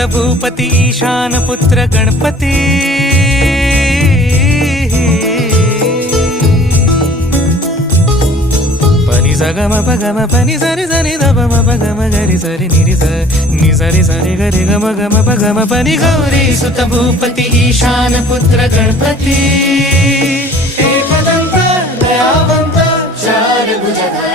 सुत भूपती ईशान पुत्र गणपती पनि सगम पगम पनि सरि सरि दपम पगम गरि सरि निरि स नि सरि सरि गरि गम गम पगम पनि गौरी सुत भूपती ईशान पुत्र गणपती एकदंत दयावंत चार भुजधारी